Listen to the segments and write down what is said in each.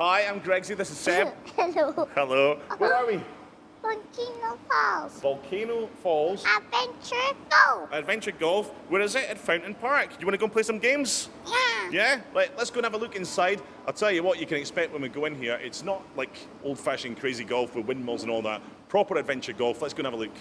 Hi, I'm Gregsy. This is Seb. Hello. Hello. Where are we? Volcano Falls. Volcano Falls. Adventure Golf. Adventure Golf. Where is it? At Fountain Park. You want to go and play some games? Yeah. Yeah? Let's go and have a look inside. I'll tell you what you can expect when we go in here. It's not like old-fashioned crazy golf with windmills and all that. Proper adventure golf. Let's go and have a look.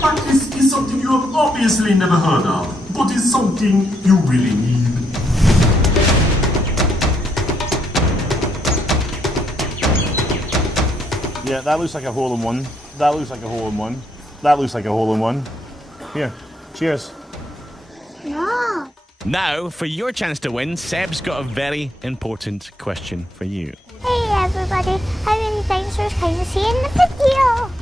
Practice is something you have obviously never heard of, but it's something you really need. Yeah, that looks like a hole-in-one. That looks like a hole-in-one. That looks like a hole-in-one. Here, cheers. No. Now, for your chance to win, Seb's got a very important question for you. Hey everybody, how many dinosaurs can you see in the video?